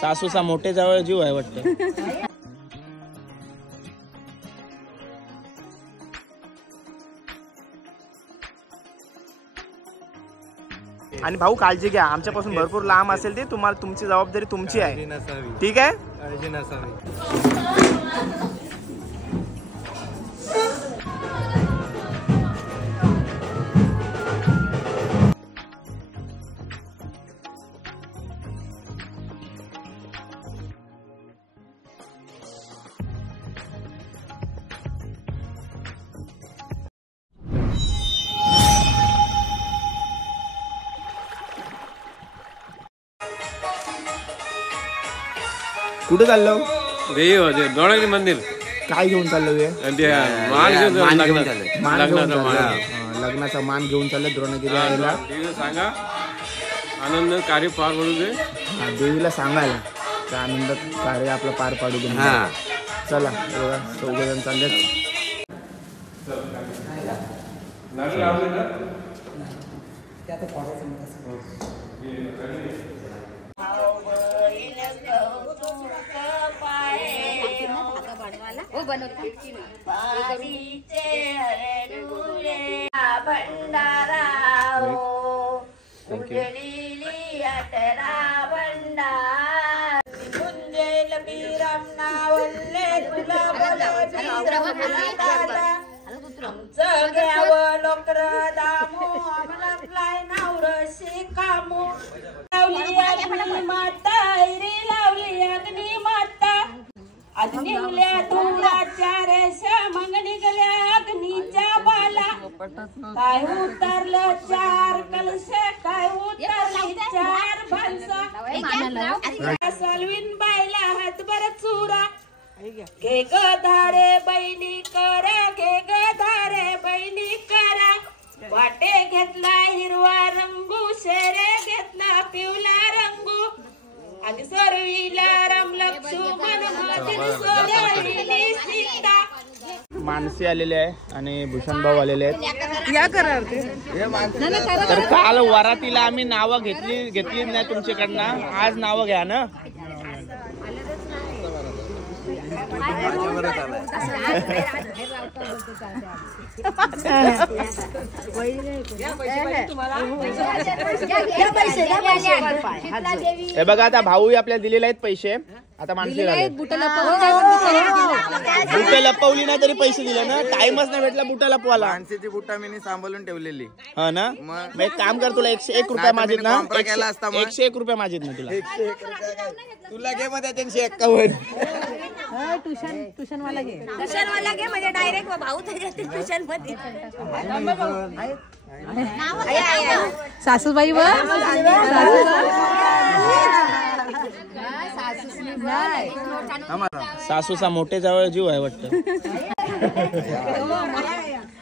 सासूचा मोठे जावळ जीव आहे वाटतं. आणि भाऊ काळजी घ्या, आमच्यापासून भरपूर लांब असेल ते तुम्हाला, तुमची जबाबदारी तुमची आहे, ठीक आहे. कुठे चाललो? दोणागिरी मंदिर. काय घेऊन चाललो? लग्नाचा मान घेऊन चाललो द्रोणगिरी यायला. सांगा आनंद कार्य पार पडू दे. देवीला सांगायला त्या आनंदात कार्य आपलं पार पाडू दे. चला चौघजण चालले. भंडारा उजळीली अटरा भंडार गुंजेल बीरम नावल्ले तुला आमचं घ्यावं लोकर दामू आमलाय नावरशी कामू लावली अग्नी माता हिरी लावली अग्नी माता अग्निवल्या धुराच्या रेषा मग निघल्या अग्नीच्या बाला काय उतरलं चार कलश काय उतरली चार भानसा सलवीन बायला हातभर चुरा घे ग धारे बैली करा घे ग धारे बैली करा वाटे घेतला हिरवा रंगू शेरे घेतला पिवला रंगू अग सरवीला राम लक्ष्मण सोडली सीता. मानसी आलेले आहे आणि भूषण भाऊ आलेले आहेत. या करा तर काल वरातीला आम्ही नावं घेतली नाही तुमच्याकडनं, आज नावं घ्या ना. हे बघा आता भाऊ आपल्याला दिलेले आहेत पैसे. आता माणसे बुट लपवली ना तरी पैसे दिले ना. टाइमच नाही भेटला बुटा लपवाला. माणसाची बुटा मी सांभाळून ठेवलेली. हा ना. मग एक काम कर, तुला 101 रुपये मागित ना. 101 रुपये मागित ना तुला. तुला घे मग त्याच्याशी 51. ट्युशन वाला घे म्हणजे डायरेक्ट भाऊ ट्युशन मध्ये. सासूबाई व सासूचा मोठे जावळ जीव आहे वाटतं.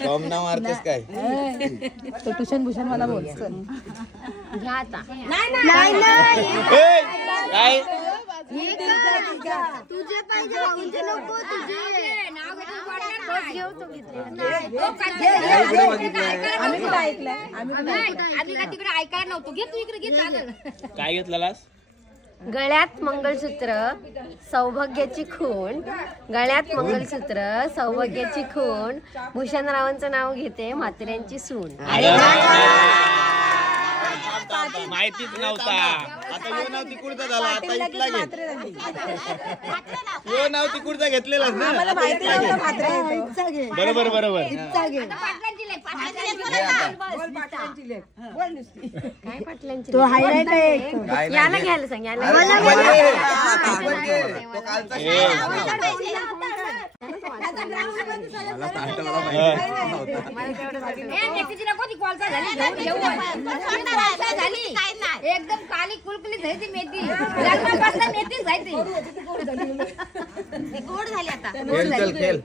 कम ना मारतेस काय? तो ट्युशन भूषण मला बोल. काय तुझे पाहिजे भाऊंचे नको तुझे नाव आम्ही का तिकडे ऐकायला नव्हतो. घे तू इकडे घे. चालेल. काय घेतलास? गळ्यात मंगळसूत्र सौभाग्याची खूण, गळ्यात मंगळसूत्र सौभाग्याची खूण, भूषणरावांचं नाव घेते म्हात्र्यांची सून. माहितीच नव्हता. आता यो नाव तिकडचा झाला, आता इथला घे. यो नाव तिकडचा घेतलेला ना. बरोबर बरोबर. काय पाटलांची तो हायलाइट आहे. याला घ्यायला सांग. याला एकदम काली कुलकुली झाली मेथी. लग्नापासून मेथी जायची. गोड झाली आता. खेळ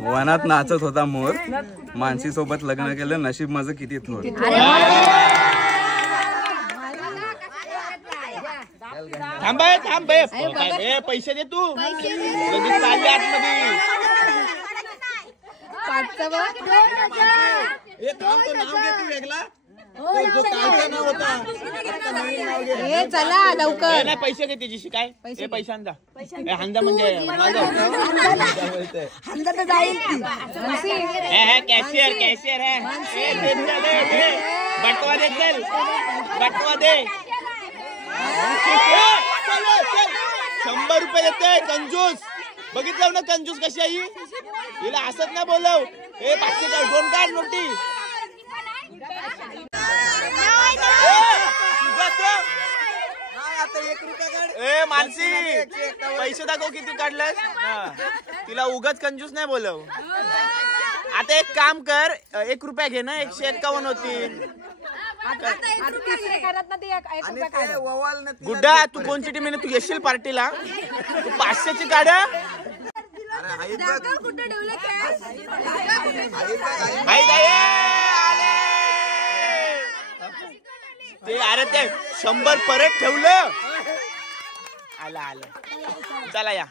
वनात नाचत होता मोर, मानसी सोबत लग्न केलं, नशीब माझं किती थोर. थांब थांब. पैसे दे तू. लगेच आली आतमध्ये. नाव घे तू वेगळा. ए चला लवकर. नाही पैसे घे त्याची काय पैसे आणता हांदा म्हणजे कॅशियर है बटवा दे चल बटवा दे 100 रुपये देते कंजूस. बघितलं ना कंजूस कशी आई हिला हसत नाही बोलव. 500 काय 2 काढ नोटी. मानसी पैसे दाखव किती काढलास. तिला उगाच कंजूस नाही बोलव. आता एक काम कर 1 रुपया घे ना 151 होती. गुड्डा तू कोणची टीम आहे तू येशील पार्टीला तू 500ची काढ. ते अरे ते 100 परत ठेवलं. आलं चला या.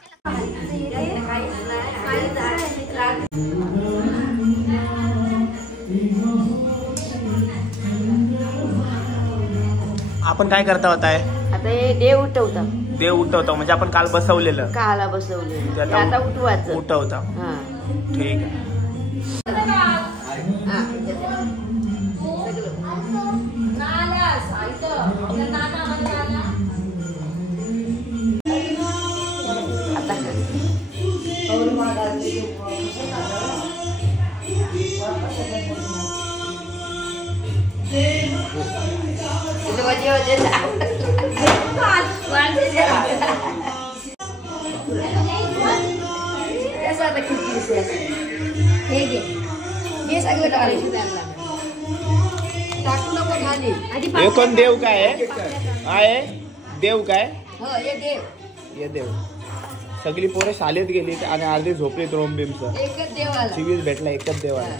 आपण काय करता होता आता हे देव उठवता. देव उठवतो म्हणजे आपण काल बसवलेलं काला बसवलेलं आता उठवायचं. उठवता हा ठीक आहे. हे कोण देव काय आहे देव काय ये देव. सगळी पोरं शाळेत गेली आणि अर्धी झोपली रोमबिमचं. चिवीस भेटला एकच देवाला.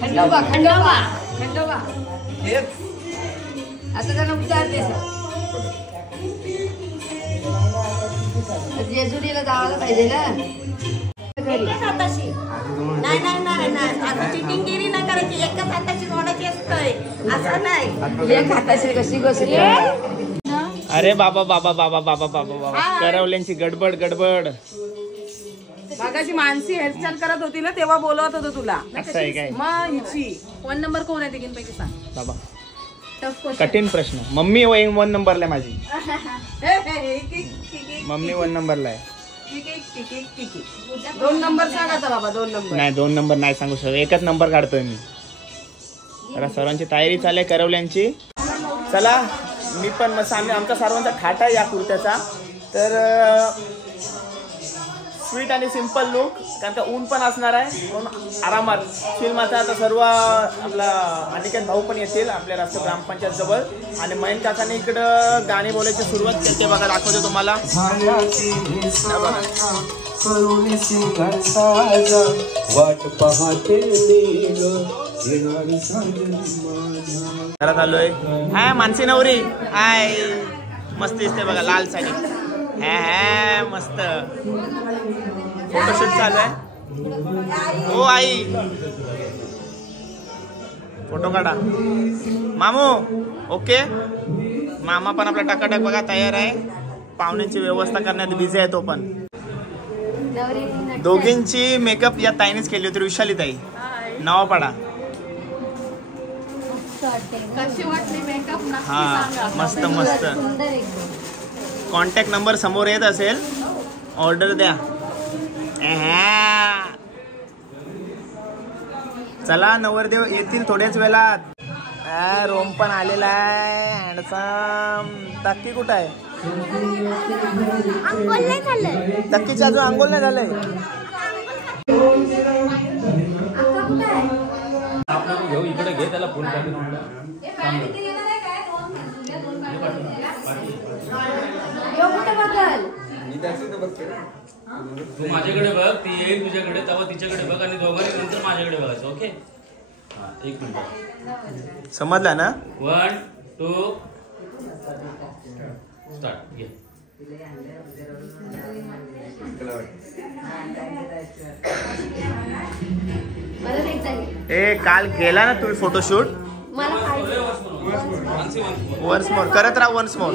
खंडोबा खंडोबा खंडोबा असं त्यांना विचारते जेजुरीला जायला पाहिजे ना. नाही चिटिंगगिरी नाही करायची. एकच हाताची जोडायची असतंय असं नाही. एक हाताशी कशी गोष्टी. अरे बाबा बाबा बाबा बाबा बाबा बाबा करवल्यांची गडबड. मागाशी मानसी हेअरस्टाईल करत होती ना तेव्हा बोलवत होतो तुला. असं आहे काय मग हिची 1 नंबर कोण आहे तिघींपैकी सांग बाबा. कठीण प्रश्न. मम्मी 1 नंबरला आहे माझी. मम्मी 1 नंबरला आहे. 2 नंबर सांग आता बाबा. 2 नंबर नाही 2 नंबर नाही सांगू शकत. एकच नंबर काढतोय मी. जरा सर्वांची तयारी चालू आहे करवल्यांची. चला मी पण मस्त आमचा सर्वांचा ठाट आहे या कुर्त्याचा. तर स्वीट आणि सिम्पल लुक कारण का ऊन पण असणार आहे म्हणून आरामात फिल्माचा. आता सर्व आपला अनिकेत भाऊ पण येतील आपल्या राष्ट्र ग्रामपंचायत जवळ. आणि मयन काकाने इकडं गाणी बोलायची सुरुवात केली बघा दाखवतो तुम्हाला. घरात आलोय. हाय मानसी नवरी हाय मस्त दिसते बघा लाल साडी. हा मस्त फोटोशूट चालू आहे. हो आई फोटो काढा. मामू ओके. मामा पण आपला टकाटक बघा तयार आहे. पाहुण्यांची व्यवस्था करण्यात बिझी आहे तो पण. दोघींची मेकअप या ताईनेच केली होती. विशाली ताई नवापाडा. हा मस्त मस्त. कॉन्टॅक्ट नंबर समोर येत असेल ऑर्डर द्या. चला नवरदेव येतील थोड्याच वेळात. रोम पण आलेला आहे. हँडसम. तक्की कुठं आहे. तक्कीच्या अजून आंघोळ नाही झालंय. इकडे घे त्याला फुल तू माझ्याकडे बघ. ती येईल तुझ्याकडे तेव्हा तिच्याकडे बघ आणि दोघांनी नंतर माझ्याकडे बघायचं. ओके 1 मिनिट समजला ना. 1 2 स्टार्ट घे. मला ए काल केला ना तुम्ही फोटोशूट वन्स मोर करत राहा वन्स मोर.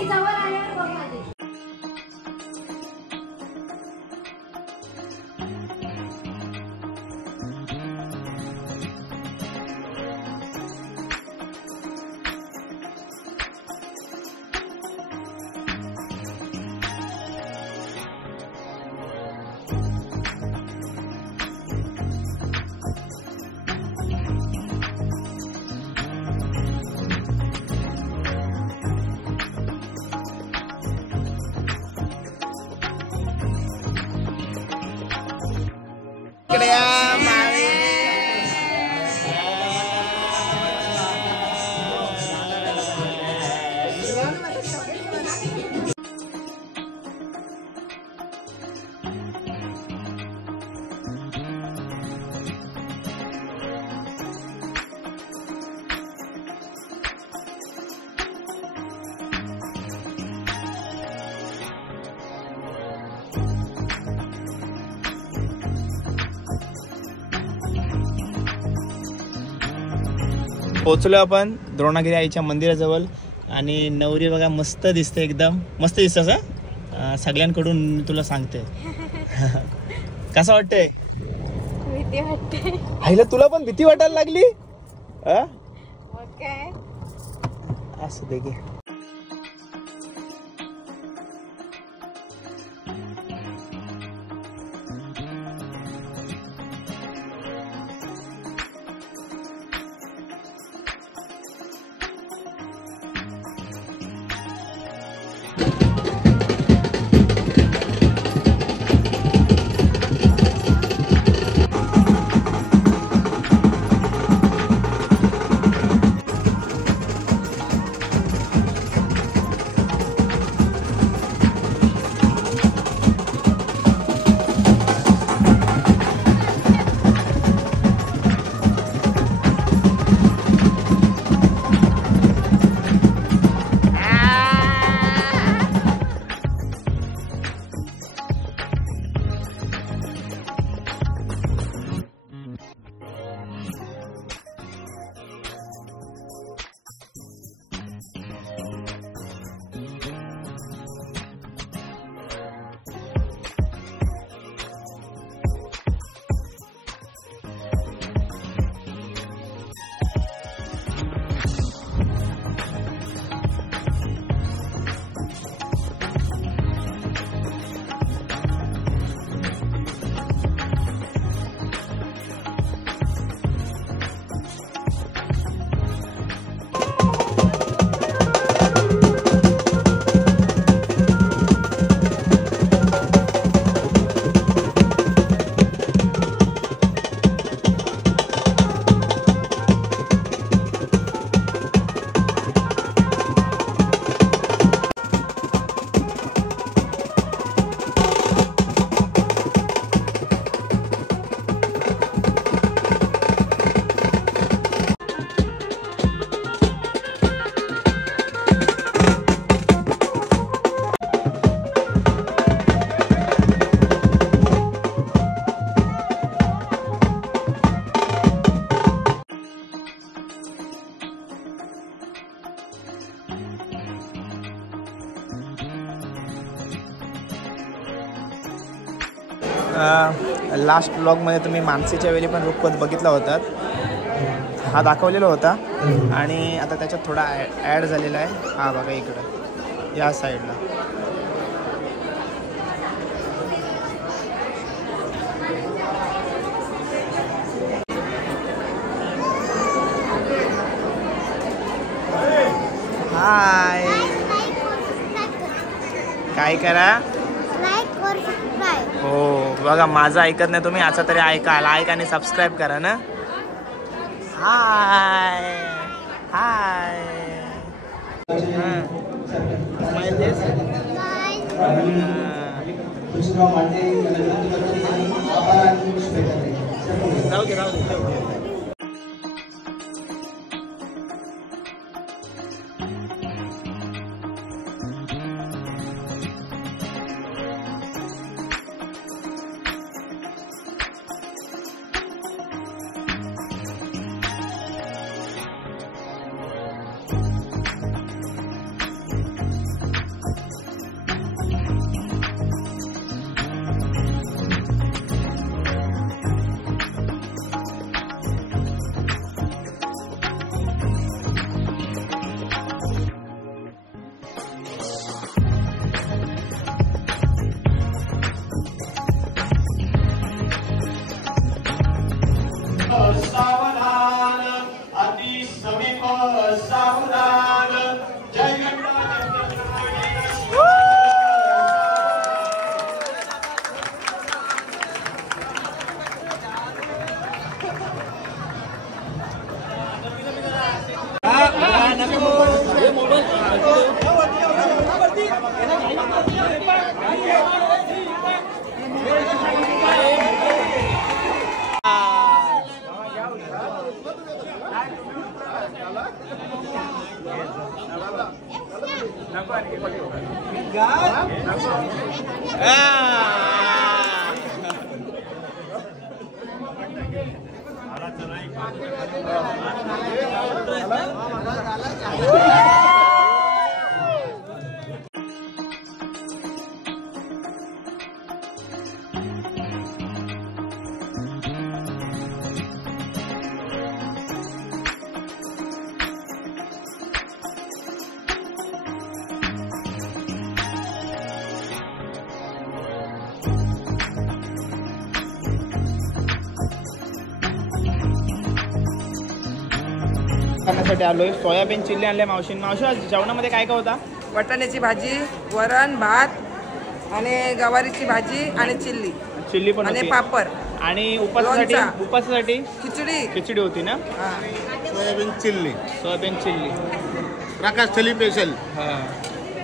पोचलो आपण द्रोणागिरी आईच्या मंदिराजवळ आणि नवरी बघा मस्त दिसते एकदम मस्त दिसतस हा सगळ्यांकडून मी तुला सांगते. कसं वाटतंय? भीती वाटते. आईला तुला पण भीती वाटायला लागली? काय असं दे की. लास्ट ब्लॉगमध्ये तुम्ही मानसीच्या वेळी पण रूपपत बघितला होता, हा दाखवलेला होता आणि आता त्याच्यात थोडा ॲड झालेला आहे. हा बघा इकडं या साईडला. हाय, काय करा हो बघा माझं ऐकत नाही तुम्ही, याचा तरी ऐका, लाईक आणि सबस्क्राईब करा ना. हाय हाय जाऊ दे. खाण्यासाठी आलोय. सोयाबीन चिल्ली आणले मावशीन. मावशी आज जेवणामध्ये काय काय होता? वाटाण्याची भाजी, वरण, भात आणि गवारीची भाजी आणि चिल्ली पण आणि होती. पापड आणि उपासासाठी खिचडी होती ना. सोयाबीन चिल्ली प्रकाश थली स्पेशल.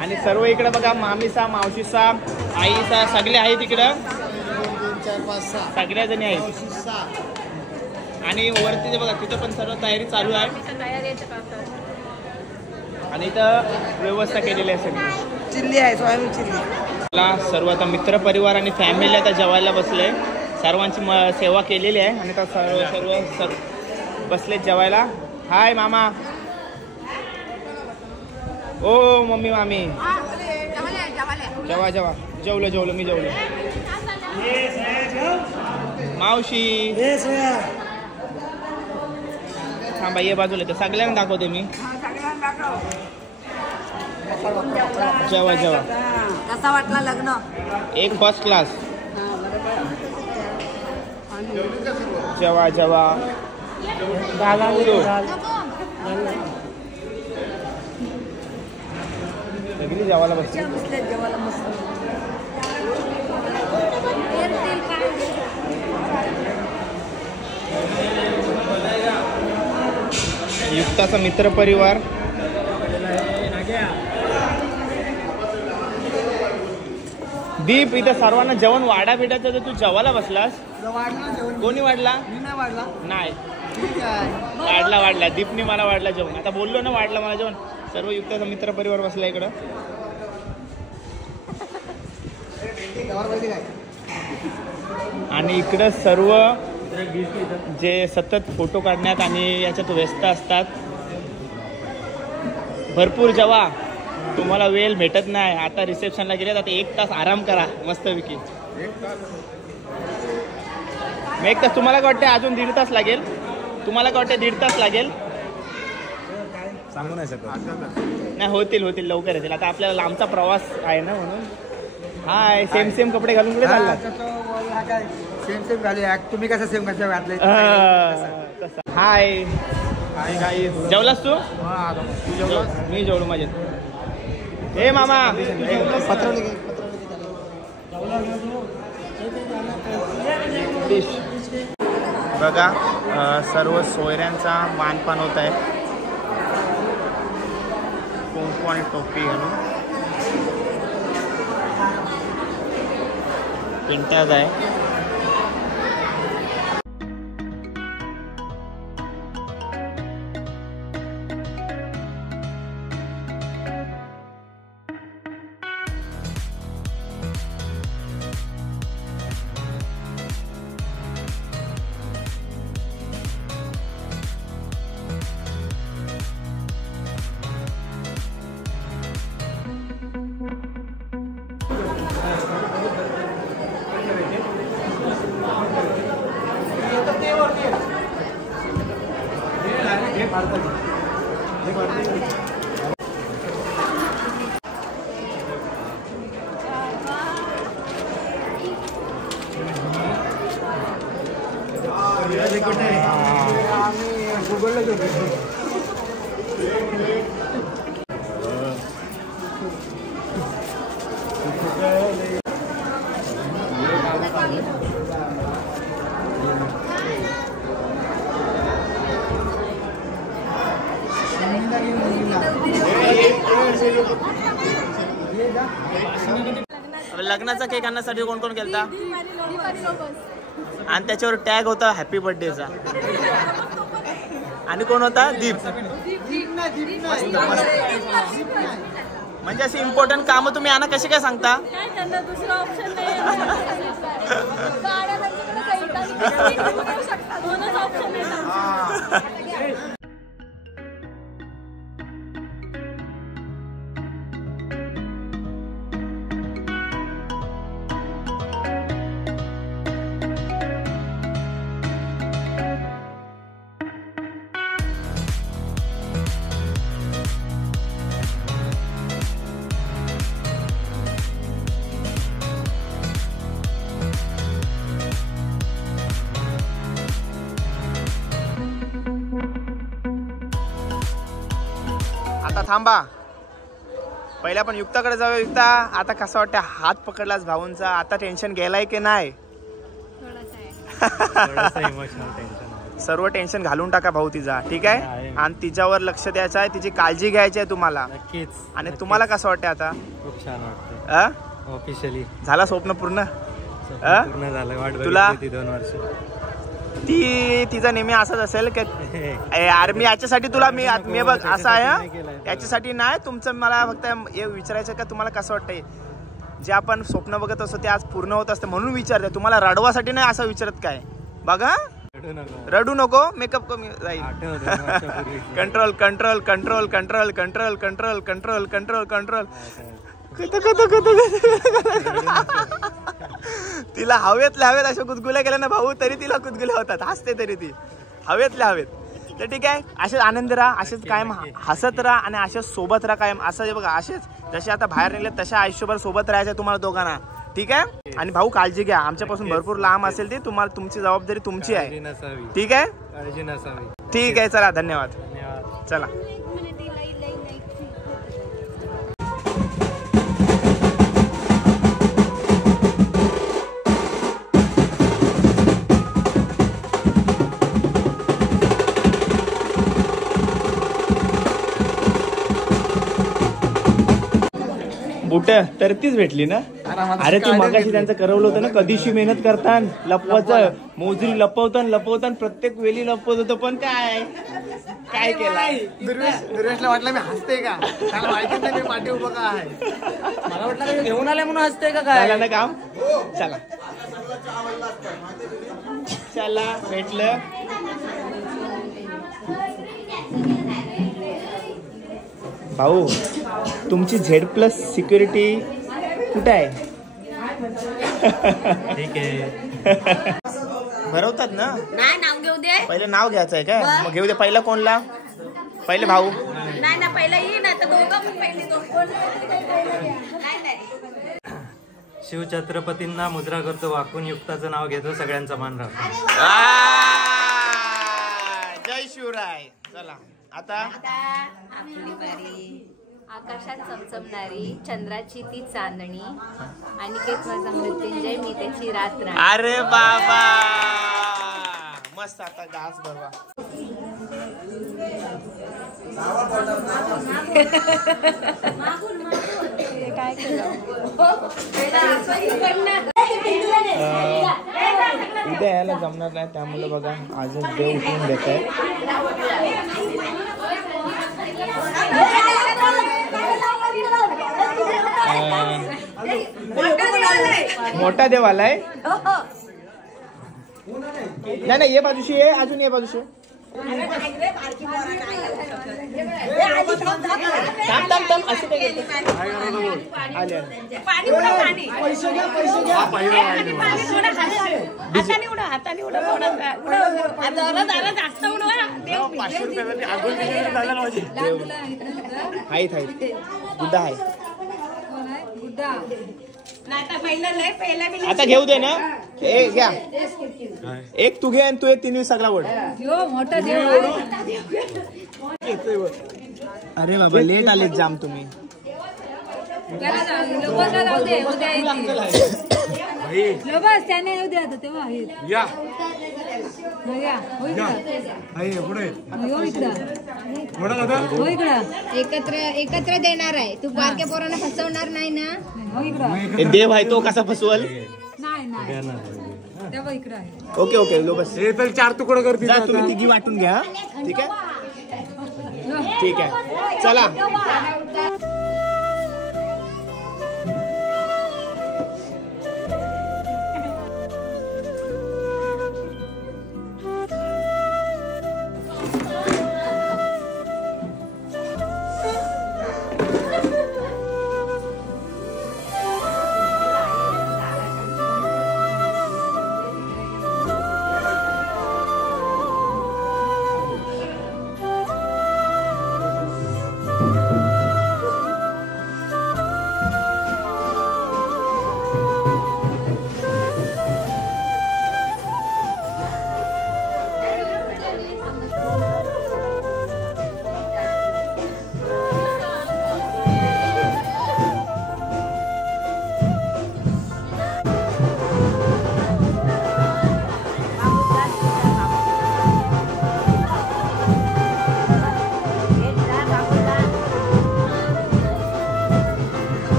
आणि सर्व इकडे बघा मामीसा, मावशीसा, आईसा सगळे आहेत इकडं. 4, 5, 6 सगळ्या जणी आहेत. आणि वरती बघा तिथं पण सर्व तयारी चालू आहे. आणि इथं व्यवस्था केलेली आहे सगळी. चिल्ली आहे, सोयाबीन चिल्ली. मला सर्व आता मित्र परिवार आणि फॅमिली आता जेवायला बसले. सर्वांची सेवा केलेली आहे आणि आता सर्व बसले जेवायला. हाय मामा. ओ मम्मी मामी. जेवा जेवलो मी जेवलो. मावशी थांबा ये बाजूला तर सगळ्यांना दाखवते मी. जेवा कसा वाटला लग्न? एक फर्स्ट क्लास. जेवा सगळी जेवायला बसते. युक्ताचा मित्र परिवार. दीप इथं सर्वांना जेवण वाढा भेटायचं तर तू जेवायला बसलास. कोणी वाढला? नाही वाढला. दीपनी मला वाढला जेवण. आता बोललो ना वाढला मला जेवण. सर्व युक्ताचा मित्र परिवार बसला इकडं. आणि इकडं सर्व जे सतत फोटो काढण्यात आणि याच्यात व्यस्त असतात. भरपूर जेवा. तुम्हाला वेळ भेटत नाही. आता रिसेप्शनला गेले आता 1 तास आराम करा मस्तपैकी. 1 तास. तुम्हाला काय वाटते अजून 1.5 तास लागेल? तुम्हाला काय वाटते 1.5 तास लागेल? सांगू नाही शकत. नाही होतील लवकर येतील. आता आपल्याला लांबचा प्रवास आहे ना म्हणून. हाय सेम कपडे घालून कुठे चालला? सेम घालूया. तुम्ही कसं सेम कसं घातलंय? हाय जेवलास तू? मी जेवलो माझ्यात. हे मामा बघा सर्व सोयऱ्यांचा मानपान होत आहे. कुंकू आणि टोपी घालून पिंट्याज आहे. लग्नाचा केक आणण्यासाठी कोण कोण गेलता? आणि त्याच्यावर टॅग होता हॅपी बर्थडेचा. आणि कोण होता? दीप. म्हणजे अशी इम्पॉर्टंट कामं तुम्ही यांना कशी काय सांगता? काय त्यांना दुसरा ऑप्शन नाही दोनच ऑप्शन आहे. आता थांबा, पहिल्या पण युक्ताकडे जाऊया. युक्ता, आता कसं वाटतं? हात पकडलाच भाऊंचा, आता टेन्शन गेलाय की नाही? सर्व टेन्शन घालून टाका भाऊ तिचा, ठीक आहे? आणि तिच्यावर लक्ष द्यायचं आहे, तिची काळजी घ्यायची आहे तुम्हाला. आणि तुम्हाला कसं वाटतं आता? खूप छान वाटतं. ऑफिशियली झाला स्वप्न पूर्ण? पूर्ण झालं. वाट तुला 2 वर्ष. तिचा नेहमी असंच असेल की यार मी याच्यासाठी तुला मी बघ असं आहे, याच्यासाठी नाही. तुमचं मला फक्त हे विचारायचं का तुम्हाला कसं वाटतंय जे आपण स्वप्न बघत असतो ते आज पूर्ण होत असतं म्हणून विचारते. तुम्हाला रडवासाठी नाही असं विचारत काय. बघा, रडू नको, मेकअप कमी जाईल. Control control control control control control control control control. तिला हवेतल्या हवेत अशा कुदगुल्या केल्या ना भाऊ, तरी तिला कुदगुल्या होतात. हसते तरी ती हवेतल्या हवेत. तर ठीक आहे, असेच आनंद राहा, असेच कायम हसत राहा आणि असेच सोबत राहा कायम. असं बघा, असेच जसे आता बाहेर निघले तशा आयुष्यभर सोबत राहायचं तुम्हाला दोघांना, ठीक आहे? आणि भाऊ काळजी घ्या, आमच्यापासून भरपूर लांब असेल ते तुम्हाला, तुमची जबाबदारी तुमची आहे, ठीक आहे? काळजी नसावी. ठीक आहे, चला, धन्यवाद. चला. बुट तर तीच भेटली ना? अरे ती मगाशी त्यांचं करवलं होतं ना, कधीशी मेहनत करतान लपवायचं, मोजरी लपवतान प्रत्येक वेळी लपवत होतं. पण काय केलं? दुर्वेशला वाटलं मी हसते का, त्याला माहितीच नाही मी पाठी उभं का आहे. मला वाटलं घेऊन आले म्हणून हसते का काय? झालं ना काम? चला चला, भेटलं. भाऊ, तुमची Z+ सिक्युरिटी कुठे आहे? ठीक आहे. भरवतात ना? नाही नाव घेऊ दे. पहिले नाव घ्यायचं आहे का? मग घेऊ दे. पहिला कोणला? पहिले भाऊ. नाही ना, पहिला ही ना, तर दोघं पण पहिले नाही. शिवछत्रपतींना मुद्रा करतो वाकून, युक्ताचं नाव घेतो, सगळ्यांचा मान राखतो. जय शिवराय. चला आता आपली बारी. आकाशात चमचमणारी चंद्राची ती चांदणी, अनिकेत माझा मृत्युंजय, मी त्याची रात राणी. अरे बाबा, मस्त. आता घास भरवा. काय केलं? उद्या यायला जमणार नाही, त्यामुळे बघा आजच देव उठवून देत आहे. मोठा देव आलाय. नाही, ये बाजूशी ये, अजून ये बाजूशी. असं काय गुड्डा आहे. आता घेऊ दे ना. घ्या, एक तू घे आणि तू एक 3 सगळा वड. अरे बाबा, लेट आलेत जाम तुम्ही. एकत्र देणार आहे. तू बारक्या पोरांना फसवणार नाही ना? देव आहे तो कसा फसवल? ओके ओके, बस 4 तुकडं करते. तुम्ही तिघी वाटून घ्या, ठीक आहे? ठीक आहे, चला.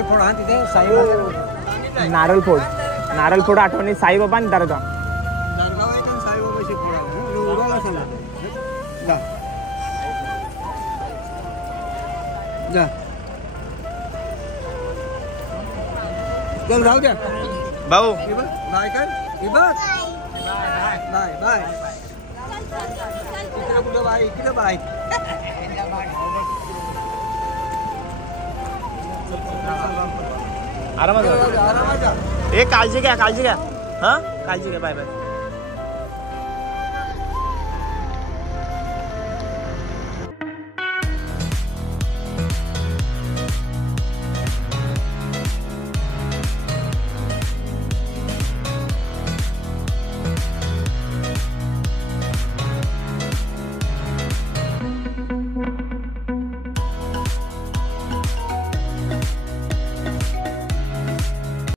नारळ फोड हा तिथे साईबाबा नारळ फोड. नारळ फोड आठवणी साईबाबा आणि दर्गा. दर्गा व्हायचं आणि साईबाबाशी फोडायला उडवायला सांगा. जा जा चल जाऊ द्या भाऊ. बाय कर बाय बाय बाय. इकडे कुठं बाय इकडे बाय. आरामात आरामात जा. ए काळजी घ्या हा काळजी घ्या. Bye bye.